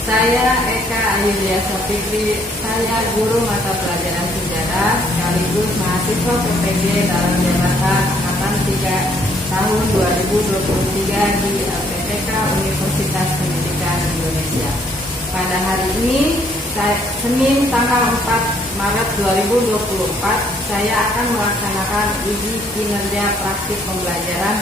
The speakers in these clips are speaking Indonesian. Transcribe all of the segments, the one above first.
Saya Eka Ayudhya Sapitri, saya guru mata pelajaran sejarah sekaligus mahasiswa PPG dalam jabatan angkatan 3 tahun 2023 di LPTK Universitas Pendidikan Indonesia. Pada hari ini, Senin tanggal 4 Maret 2024, saya akan melaksanakan uji kinerja praktik pembelajaran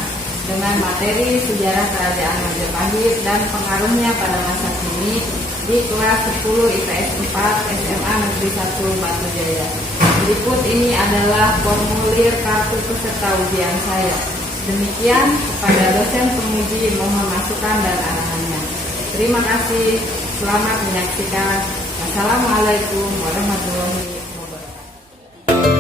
dengan materi sejarah kerajaan Majapahit dan pengaruhnya pada masa kini di kelas 10 IPS 4 SMA Negeri 1 Batu Jaya. Berikut ini adalah formulir kartu peserta ujian saya. Demikian, kepada dosen penguji mohon masukan dan arahannya. Terima kasih, selamat menyaksikan. Wassalamualaikum warahmatullahi wabarakatuh.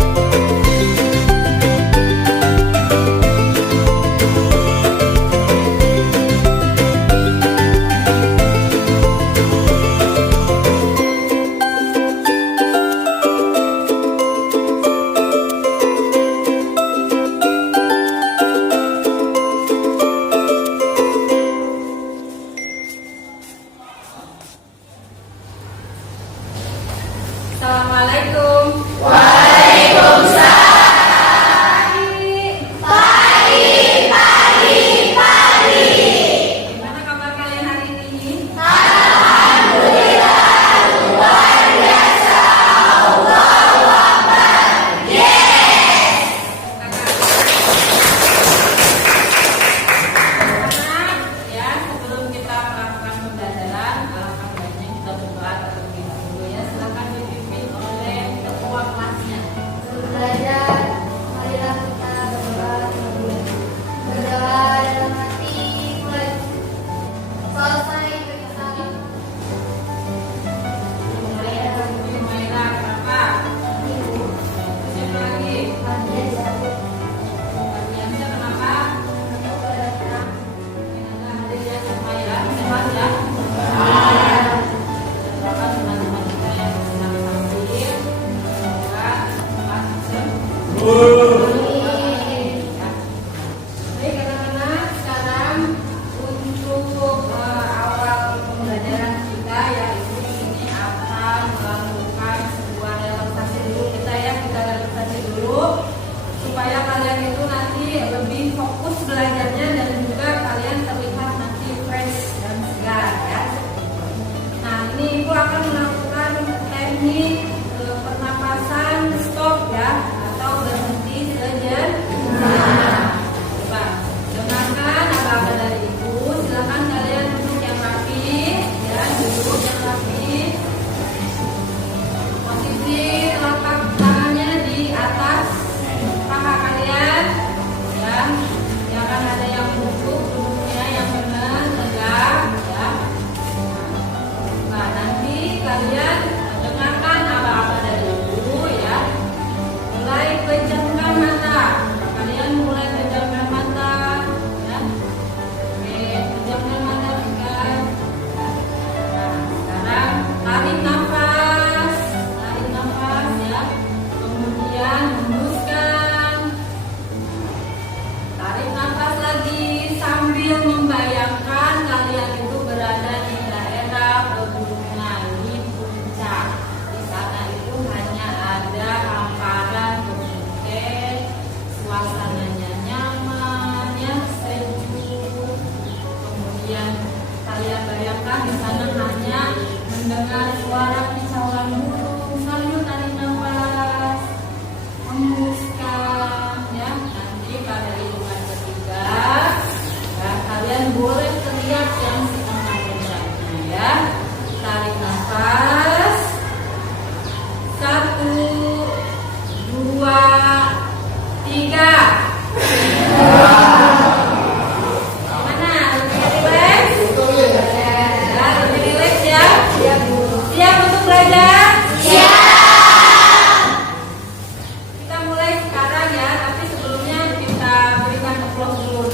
Assalamualaikum. Waalaikumsalam. Pagi. Gimana kabar kalian hari ini? Alhamdulillah, luar biasa. Allahu Akbar. Yes. Ya, sebelum kita melakukan pembelajaran, alangkah baiknya kita berdoa terlebih dahulu ya. Silakan dipimpin oleh ketua kelasnya. Belajar, marilah kita berdoa terlebih dahulu. Berdoa dalam hati, mulai. Selesai beribadah. Humaira, Kakak. Siapa lagi? Fadliansyah, kenapa? Humaira, sehat ya? Doakan teman-teman kita yang sedang sakit, semoga cepat sembuh. Baik anak-anak, sekarang untuk awal pembelajaran kita yaitu ini akan melakukan sebuah relaksasi dulu kita ya, kita relaksasi dulu supaya kalian itu nanti lebih fokus belajarnya dan juga kalian terlihat nanti fresh dan segar ya. Nah, ini Ibu akan melakukan teknik pernapasan stop ya, atau berhenti sejenak. Coba dengarkan apa-apa dari Ibu. Silakan kalian duduk yang rapi ya, duduk yang rapi. Posisi telapak tangannya di atas paha kalian ya. Jangan ada yang duduk, duduknya yang benar, tegak ya. Nah, nanti kalian dengarkan apa-apa dari Ibu ya. Mulai pejamkan mata. Kalian mulai pejamkan mata ya. Oke, pejamkan mata juga. Nah, sekarang tarik nafas ya. Kemudian hembuskan. Tarik nafas lagi sambil membayangkan kalian itu berada di daerah pegunungan di puncak. Di sana itu hanya ada hamparan bukit, suasananya nyaman, ya sejuk. Kemudian kalian bayangkan di sana hanya mendengar suara kicauan burung sambil tarik nafas, hembuskan ya. Nanti pada hitungan ketiga ya, kalian boleh teriak yang sekencang-kencangnya ya. Tarik nafas. 1, 2, 3. Mana? Lebih rileks? Ya, lebih rileks ya? Siap untuk belajar? Siap. Kita mulai sekarang ya, tapi sebelumnya kita berikan aplaus dulu.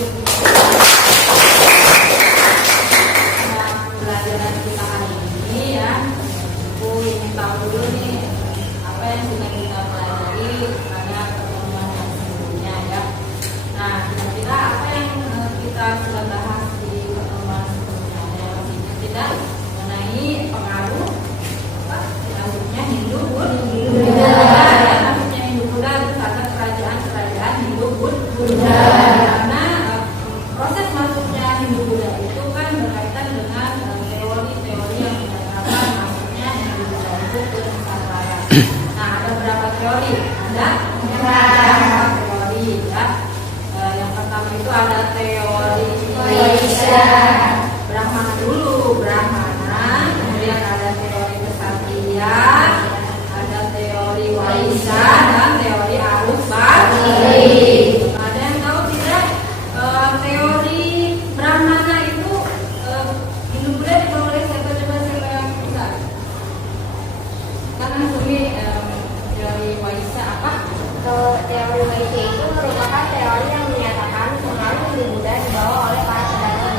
Brahmana dulu, Brahmana, kemudian ada teori kesatria, ada teori Waisya, dan teori arus balik. Ada yang tahu tidak teori Brahmana itu Hindu-Buddha dibawa oleh siapa? Coba siapa yang bisa? Karena Sumi teori Waisya apa? Teori Waisya itu merupakan teori yang menyatakan pengaruh Hindu-Buddha dibawa oleh para pedagang.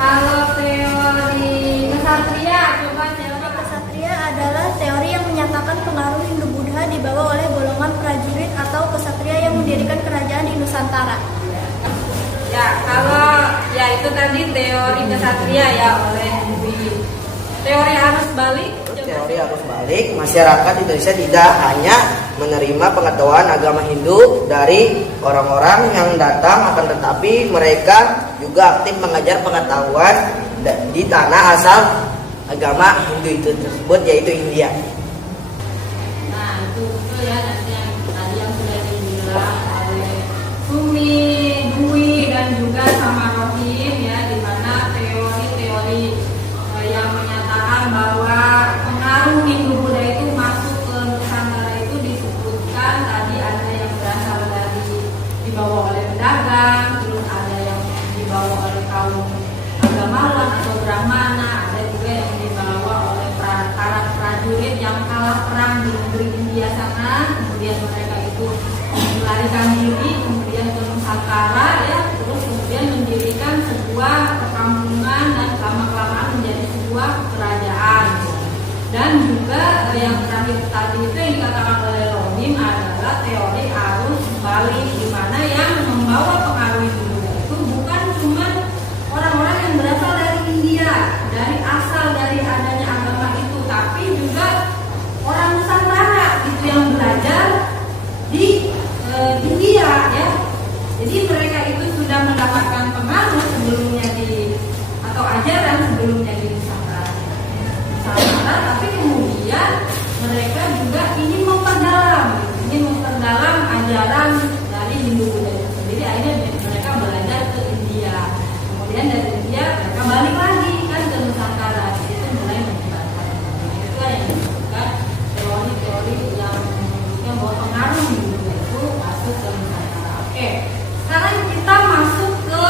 Kalau teori kesatria, coba Teori kesatria adalah teori yang menyatakan pengaruh Hindu-Buddha dibawa oleh golongan prajurit atau kesatria yang mendirikan kerajaan di Nusantara. ya, kalau ya itu tadi teori kesatria ya oleh Budi. Teori arus balik, Teori arus balik, masyarakat Indonesia tidak hanya menerima pengetahuan agama Hindu dari orang-orang yang datang, akan tetapi mereka juga aktif mengajar pengetahuan di tanah asal agama Hindu itu tersebut, yaitu India. nah itu ya nanti yang tadi yang sudah dibilang oleh Sumi, Dwi dan juga sama Rohim ya, di mana teori-teori yang menyatakan bahwa pengaruh Hindu-Buddha itu masuk ke Nusantara itu disebutkan tadi ada yang berasal dari dibawa oleh pedagang, terus ada yang dibawa oleh kaum agamawan atau Brahmana, ada juga yang dibawa oleh para prajurit yang kalah perang di negeri India sana, kemudian mereka itu melarikan diri kemudian ke Nusantara ya, terus kemudian mendirikan sebuah perkampungan dan lama-kelamaan menjadi sebuah kerajaan. Dan juga yang terakhir tadi itu yang dikatakan oleh Rohim adalah teori arus balik, di mana yang membawa pengaruh Hindu itu bukan cuma orang-orang yang berasal dari India, dari asal dari adanya agama itu, tapi juga orang Nusantara itu yang belajar di India ya. Jadi mereka itu sudah mendapatkan pengaruh sebelumnya atau ajaran sebelumnya di Nusantara, tapi kemudian mereka juga ingin memperdalam ajaran dari Hindu-Buddha itu sendiri. Akhirnya mereka belajar ke India, kemudian dari India mereka balik lagi kan ke Nusantara, itu mulai menyebarkan. Itu yang disebutkan teori-teori yang menunjukkan bahwa pengaruh Hindu-Buddha itu masuk ke Nusantara. Oke, sekarang kita masuk ke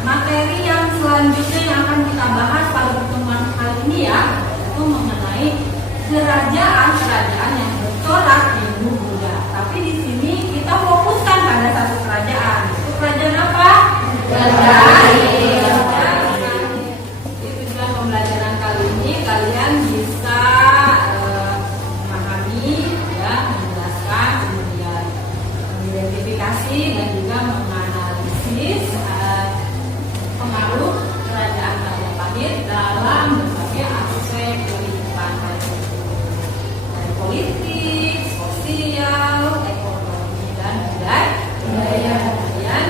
materi yang selanjutnya yang akan kita bahas pada pertemuan kali ini ya, itu mengenai kerajaan-kerajaan yang bercorak Hindu-Buddha. Tapi di sini kita fokuskan pada satu kerajaan. Itu kerajaan apa? Kerajaan. Di tujuan pembelajaran kali ini kalian bisa memahami ya, menjelaskan, kemudian mengidentifikasi dan juga menganalisis pengaruh kerajaan Majapahit dalam berbagai aspek kehidupan dari politik, sosial, ekonomi dan budaya. Kemudian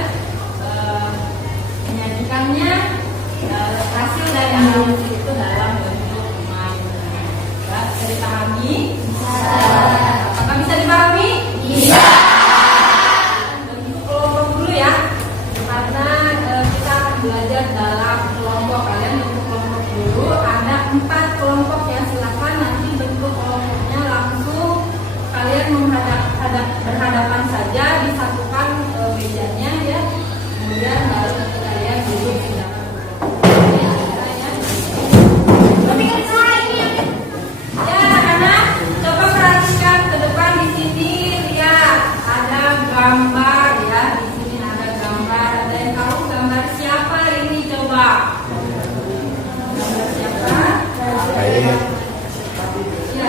menyajikannya hasil dari analisis itu dalam bentuk mainan. Bisa dipahami? Apakah bisa dipahami? Bisa. Bentuk kelompok dulu ya, karena kita akan belajar dalam kelompok. Kalian bentuk kelompok dulu, ada 4 kelompok ya, silakan nanti bentuk kelompoknya langsung kalian berhadapan saja, disatukan mejanya ya, kemudian baru kalian duduk di dalam kelompok ya. Ya anak, coba perhatikan ke depan di sini, lihat ada gambar ya, di sini ada gambar. Ada yang tahu gambar siapa ini coba? Gambar siapa? Ya,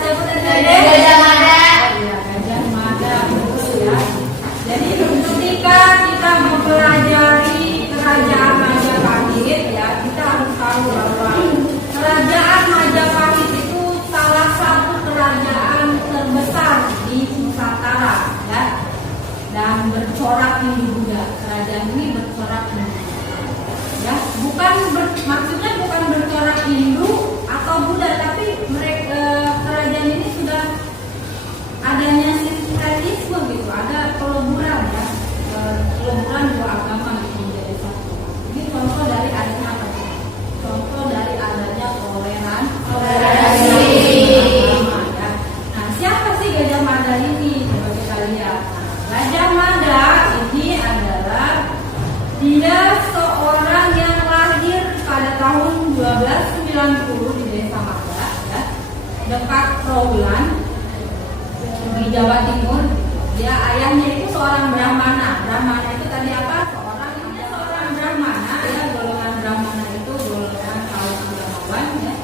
siapa tadi? Gajah Mada. Ya, Gajah Mada betul ya. Jadi ketika kita mempelajari kerajaan Majapahit ya, kita harus tahu bahwa kerajaan Majapahit itu salah satu kerajaan terbesar di Nusantara ya, dan bercorak Hindu-Buddha. Kerajaan ini bercorak Hindu ya, maksudnya bukan bercorak Hindu atau Buddha, tapi kerajaan ini sudah adanya sinkretisme gitu, ada peleburan ya, peleburan dua agama gitu. Dia seorang yang lahir pada tahun 1290 di Desa Marga, ya, dekat Trawulan di Jawa Timur. Dia ayahnya itu seorang Brahmana. Brahmana itu tadi apa? Seorang Brahmana, ya, golongan Brahmana itu golongan kaum ulamawan, ya.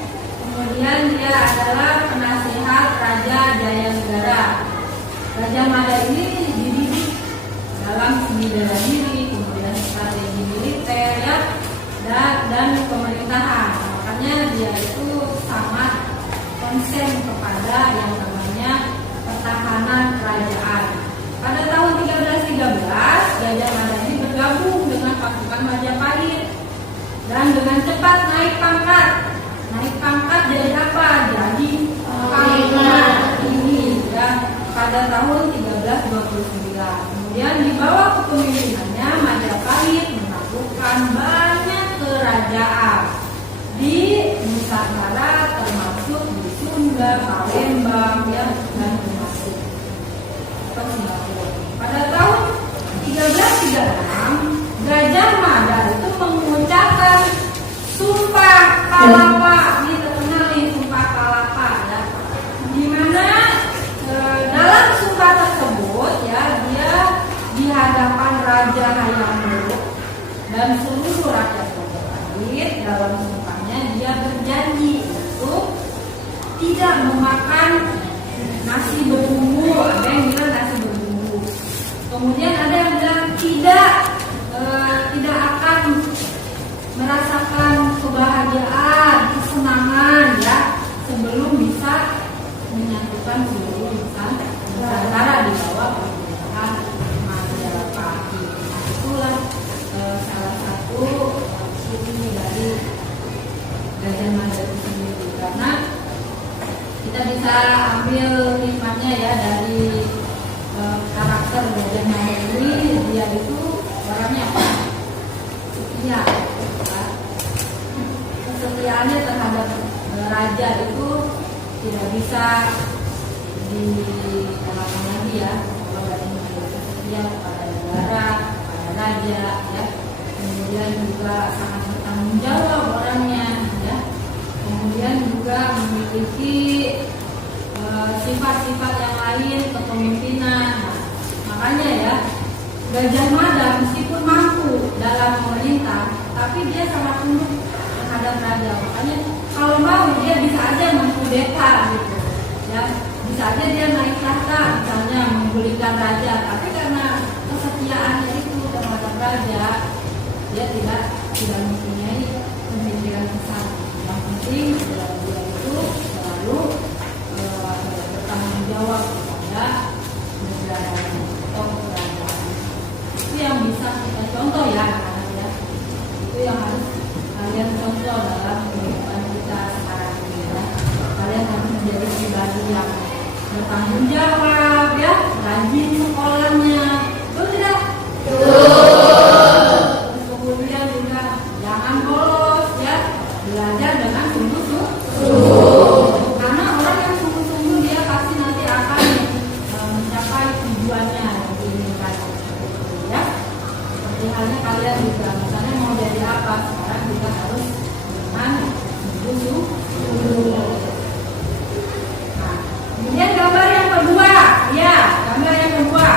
Kemudian dia adalah penasihat Raja Jayanegara. Raja Mada ini dididik dalam seni bela diri, kemudian strategi militer, ya, dan pemerintahan. Makanya dia itu sangat konsen kepada yang namanya pertahanan kerajaan. Pada tahun 1313, Gajah Mada ini bergabung dengan pasukan Majapahit dan dengan cepat naik pangkat. Naik pangkat jadi apa? Jadi panglima tinggi, ya, pada tahun 1329. Kemudian di bawah kepemimpinannya Majapahit menaklukkan banyak kerajaan di Nusantara, termasuk di Sunda, Palembang, ya, dan termasuk Singapura. Pada tahun 1336, Gajah Mada itu mengucapkan Sumpah Kalapa. Ini terkenal nih, Sumpah Kalapa, ya. Di mana dalam sumpah tersebut, ya, dia di hadapan Raja Hayam Wuruk dan seluruh rakyat Majapahit, dalam sumpahnya dia berjanji untuk tidak memakan nasi berbumbu. Ada yang bilang nasi berbumbu. Kemudian ada yang bilang tidak akan merasakan kebahagiaan, kesenangan, ya, sebelum bisa menyatukan seluruh Nusantara di bawah pemerintahan Majapahit. Itulah salah satu ciri dari Gajah Mada itu sendiri, karena kita bisa ambil hikmahnya, ya, dari karakter Gajah Mada ini. Dia itu orangnya apa? Setia, ya. Kesetiaannya terhadap raja itu tidak bisa dikalahkan lagi, ya. Kalau dari setia kepada negara, kepada raja, ya. Kemudian juga sangat bertanggung jawab orangnya, ya. Kemudian juga memiliki sifat-sifat yang lain kepemimpinan. Nah, makanya, ya, Gajah Mada meskipun mampu dalam memerintah, tapi dia sangat tunduk terhadap raja. Makanya kalau mau dia bisa aja mengkudeta, gitu, ya, bisa aja dia naik tahta, misalnya menggulingkan raja, tapi karena kesetiaannya itu terhadap raja, dia tidak mempunyai pemikiran besar. Yang penting dia itu selalu bertanggung jawab kepada negara atau kerajaan. Itu yang bisa kita contoh, ya, anak-anak, ya. Itu yang harus kalian contoh dalam kehidupan kita sekarang ini, ya. Kalian harus menjadi pribadi yang bertanggung jawab, ya, rajin sekolahnya, betul tidak? Terus kemudian juga jangan bolos, ya, belajar dengan sungguh-sungguh. Karena orang yang sungguh-sungguh dia pasti nanti akan mencapai tujuannya yang diinginkan, ya. Seperti halnya kalian juga, misalnya mau jadi apa sekarang juga harus dengan sungguh-sungguh. Nah, kemudian gambar yang kedua, ya, gambar yang kedua.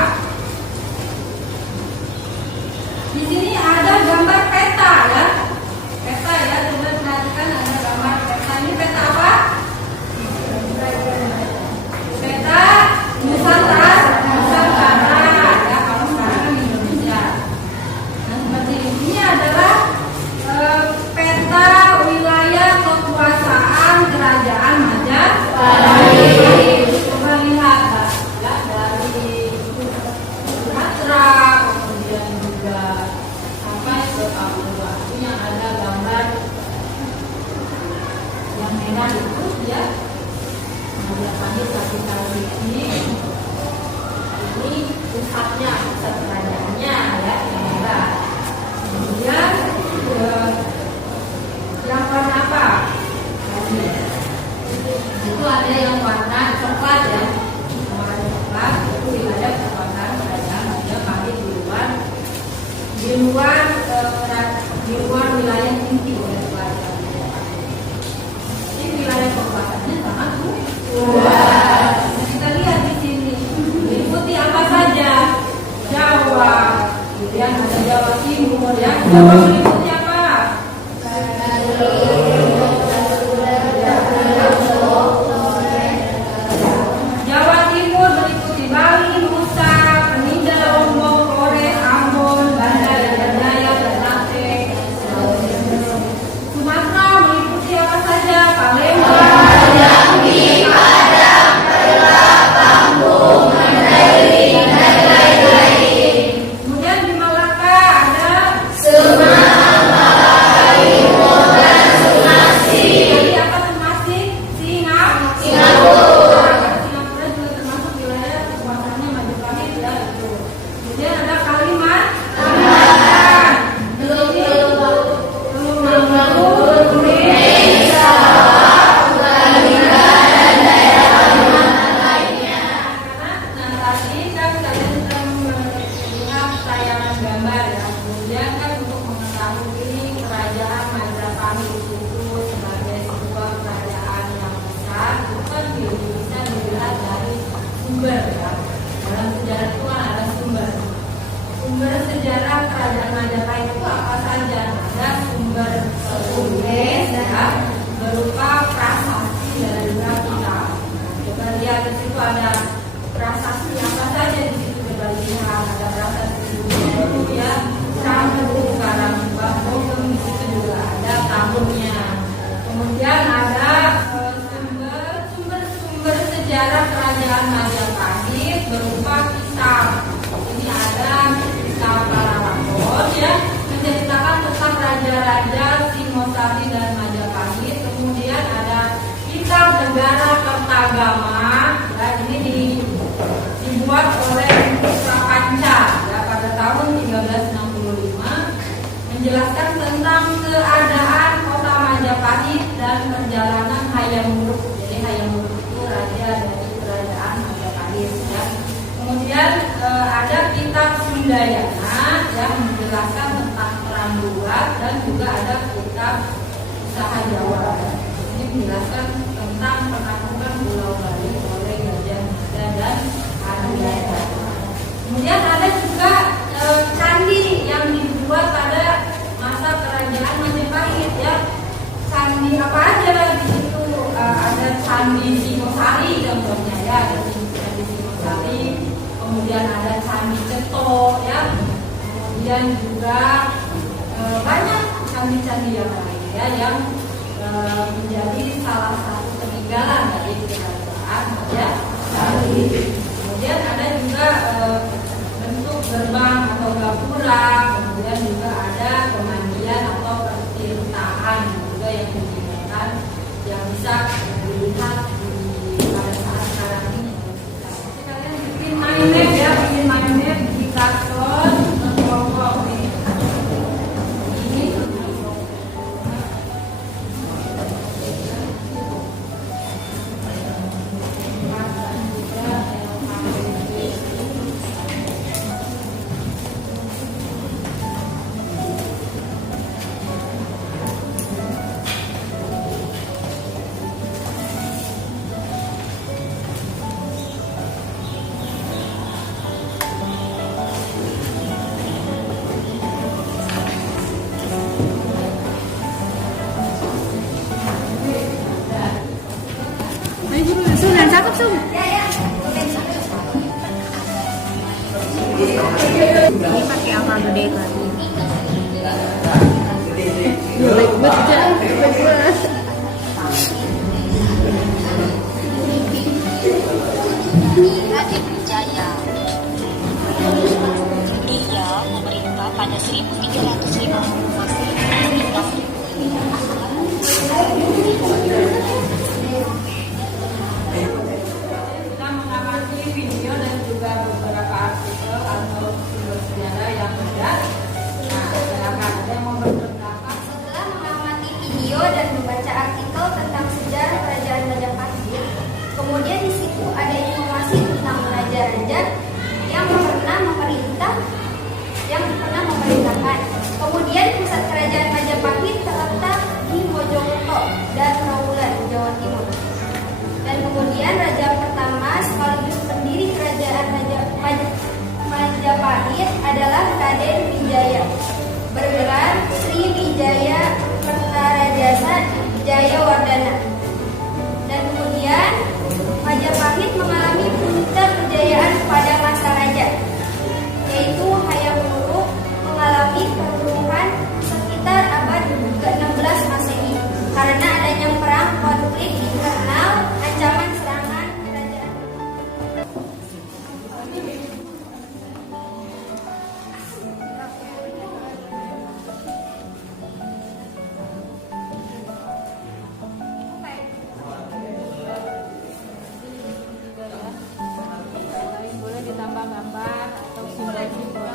Di sini ada gambar peta, ya. Peta, ya, coba perhatikan ada gambar peta. Ini peta apa? Peta Nusantara, ya, kalau sekarang kan Indonesia. Nah, seperti ini adalah peta wilayah kekuasaan kerajaan Majapahit. Coba lihat, ya, dari Sumatera, kemudian juga sampai ke Papua. Ini yang ada gambar yang merah itu, ya, Majapahit kapital ini pusatnya, pusat kerajaannya, ya, yang merah. Kemudian yang warna apa? Itu ada yang warna coklat, ya. Warna coklat itu wilayah kekuasaan kerajaan Majapahit di luar di luar wilayah inti oleh kerajaan Majapahit. Jadi wilayah kekuasaannya sangat luas. Kita lihat di sini meliputi apa saja? Jawa, kemudian ada Jawa Timur, ya. Jawa meliputi apa? Jawa Timur meliputi Bali, Nusa, Penida, Lombok, Flores, Ambon, Banda, Jaya, Ternate. Sumatera meliputi apa saja? Palembang, Jambi, Padang, Perak, Lampung, Mandailing, dan lain-lain. Kemudian di Malaka ada jadi apa Sumasi? Singapura. Singapura juga termasuk wilayah kekuasaannya Majapahit, ya itu. Kemudian ada Kalimantan, Nah, tadi kan kalian sudah melihat tayangan gambar, ya. Kemudian kan untuk mengetahui kerajaan Majapahit itu sebagai sebuah kerajaan yang besar, itu kan bisa dilihat dari sumber, ya. Dalam sejarah itu kan ada sumber. Sumber sejarah kerajaan Majapahit itu apa saja? Ada sumber tulis, ya, berupa prasasti dan juga kitab. Kita lihat di situ ada prasasti apa saja di situ kita lihat. Ada prasasti dulu, ya, Canggu, Karangba, Bogem, di situ juga ada tahunnya. Kemudian ada sumber sejarah kerajaan Majapahit berupa kitab. Ini ada kitab Paralakon, ya, menceritakan tentang raja-raja Singosari dan Majapahit. Kemudian ada kitab Negara Kertagama, ya, ini dibuat oleh Prapanca, ya, pada tahun 1365, menjelaskan tentang keadaan kota Majapahit dan perjalanan Hayam Wuruk. Jadi Hayam Wuruk itu raja dari kerajaan Majapahit, ya. Kemudian ada kitab Sundayana yang menjelaskan tentang perang Buat, dan juga ada kitab Usaha Jawa. Ini menjelaskan tentang penaklukan Pulau Bali oleh Gajah Mada dan Arjuna. Kemudian ada juga candi yang dibuat pada masa kerajaan Majapahit, ya. Candi apa aja di situ? Ada Candi Singosari contohnya, ya, ada Candi Singosari. Kemudian ada Candi Ceto, ya. Kemudian juga banyak candi-candi yang lain, ya, yang menjadi salah satu peninggalan dari kerajaan Majapahit. Kemudian ada juga bentuk gerbang atau gapura, kemudian juga ada pemandian atau pertirtaan juga yang digunakan, yang bisa dilihat pada saat sekarang ini. Jadi kalian bikin mind map, ya, bikin mind map di karton kelompok nih. Ini pakai apa gede kan? Raden Wijaya. Dia memerintah pada 1350 Masehi. kita mengamati video dan juga beberapa artikel atau sumber sejarah yang ada. Nah, silakan ada yang mau berpendapat. Setelah mengamati video dan membaca artikel tentang sejarah kerajaan Majapahit, kemudian di situ ada informasi tentang raja-raja yang pernah memerintahkan. Kemudian pusat kerajaan Wijayawardana. Dan kemudian Majapahit mengalami puncak kejayaan pada masa raja, yaitu Hayam Wuruk mengalami keruruhan sekitar abad ke-16 Masehi karena adanya perang, konflik internal, ancaman serangan kerajaan. Boleh ditambah gambar atau simbol-simbol.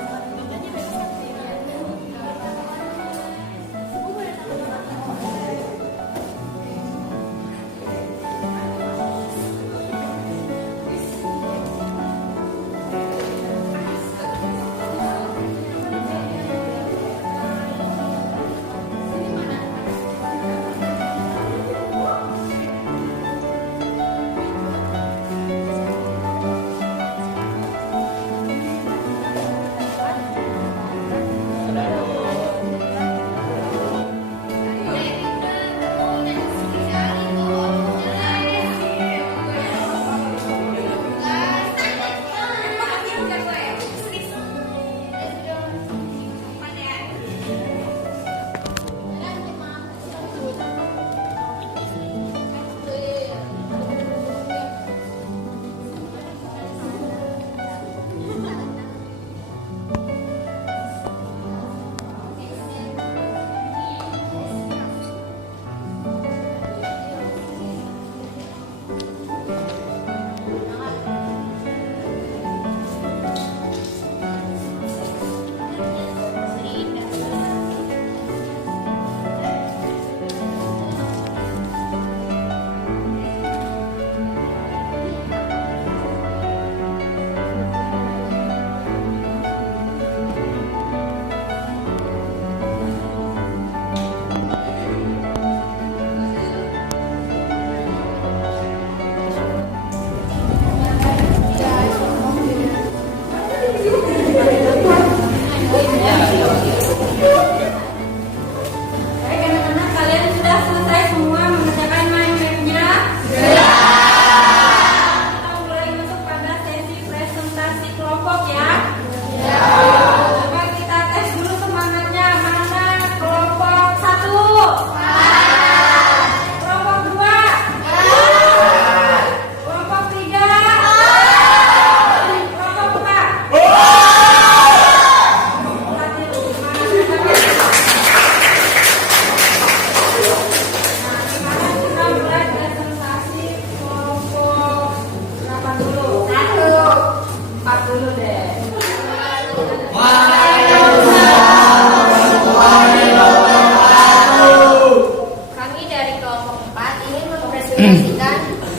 menginformasikan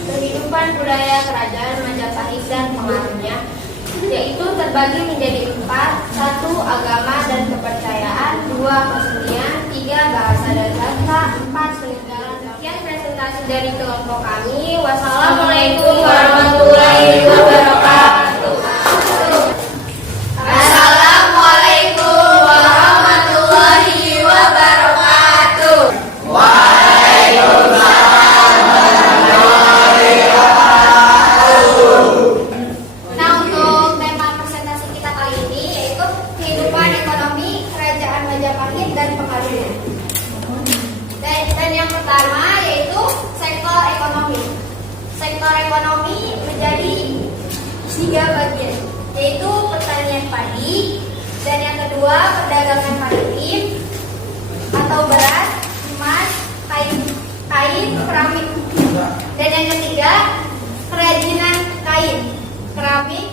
kehidupan budaya kerajaan Majapahit dan pengaruhnya, yaitu terbagi menjadi 4: 1. Agama dan kepercayaan, 2. Kesenian, 3. Bahasa dan bangsa, 4. Peninggalan. Sekian presentasi dari kelompok kami. Wassalamualaikum warahmatullahi wabarakatuh. Assalamualaikum warahmatullahi wabarakatuh. Nah, untuk tema presentasi kita kali ini yaitu kehidupan ekonomi kerajaan Majapahit dan pengaruhnya. Dan yang pertama yaitu sektor ekonomi. Sektor ekonomi menjadi 3 bagian, yaitu pertanian padi, dan yang kedua perdagangan maritim atau beras, emas, kain, keramik, dan yang ketiga kerajinan kain, keramik,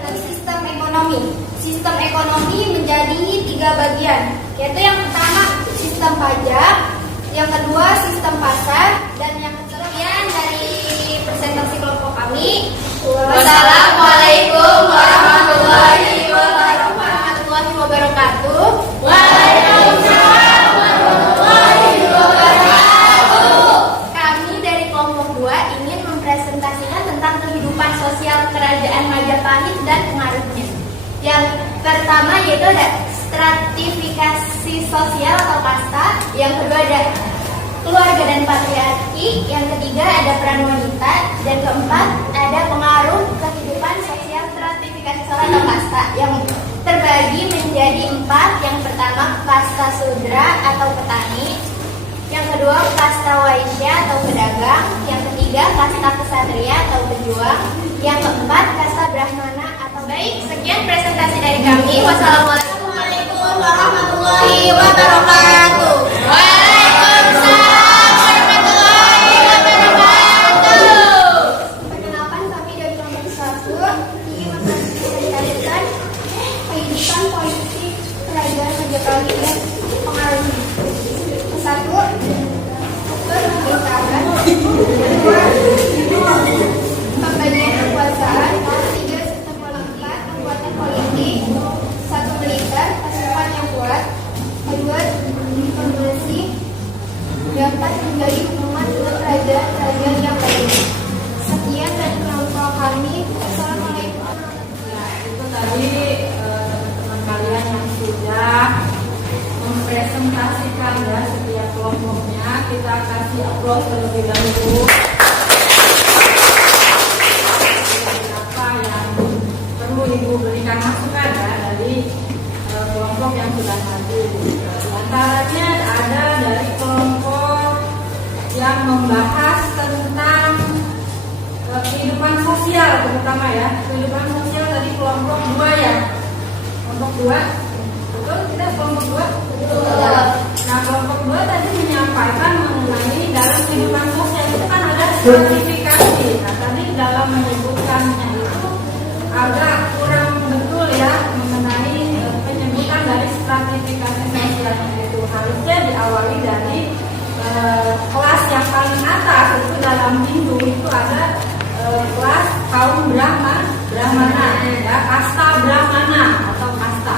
dan sistem ekonomi. Sistem ekonomi menjadi 3 bagian, yaitu yang pertama sistem pajak, yang kedua sistem pasar, dan yang ketiga dari presentasi kelompok kami. Wassalamualaikum warahmatullahi wabarakatuh. Waalaikumsalam warahmatullahi wabarakatuh. Kami dari kelompok 2 ingin mempresentasikan tentang kehidupan sosial kerajaan Majapahit dan pengaruhnya. Yang pertama yaitu ada stratifikasi sosial atau kasta, yang kedua ada keluarga dan patriarki. Yang ketiga ada peran wanita. Dan keempat ada pengaruh kehidupan sosial stratifikasi sosial atau kasta yang terbagi menjadi 4. Yang pertama kasta sudra atau petani. Yang kedua kasta waisya atau pedagang. Yang ketiga kasta kesatria atau pejuang. Yang keempat kasta brahmana atau baik. Sekian presentasi dari kami. Wassalamualaikum warahmatullahi wabarakatuh. Waalaikumsalam warahmatullahi wabarakatuh. Perkenalkan kami dari kelompok 1 ingin mempresentasikan kehidupan politik kerajaan Majapahit dan pengaruhnya. 1. Pemerintahan. 2. Pembagian kekuasaan. 3. Sistem bola 4. Kekuatan politik. 1. Militer. Pasukan yang kuat. 2. Pembersih. 4. Menjadi hukuman untuk kerajaan yang baik. Sekian dari kelompok kami. Assalamualaikum. Ya, itu tadi teman-teman kalian yang sudah mempresentasikan ya setiap kelompoknya. Kita kasih aplaus terlebih dahulu. Apa yang perlu Ibu berikan masukan ya dari kelompok yang sudah maju. Di antaranya ada dari kelompok yang membahas tentang kehidupan sosial, terutama ya kehidupan sosial tadi kelompok 2 ya. Kelompok 2, betul tidak kelompok 2? Betul. Nah kelompok 2 tadi menyampaikan mengenai dalam kehidupan sosial itu kan ada stratifikasi. Nah tadi dalam menyebutkannya itu agak kurang betul ya mengenai penyebutan dari stratifikasi sosial itu. Harusnya diawali dari kelas yang paling atas. Itu dalam Hindu itu ada kelas kaum Brahmana ya, kasta Brahmana atau kasta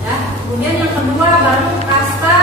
ya. Kemudian yang kedua baru kasta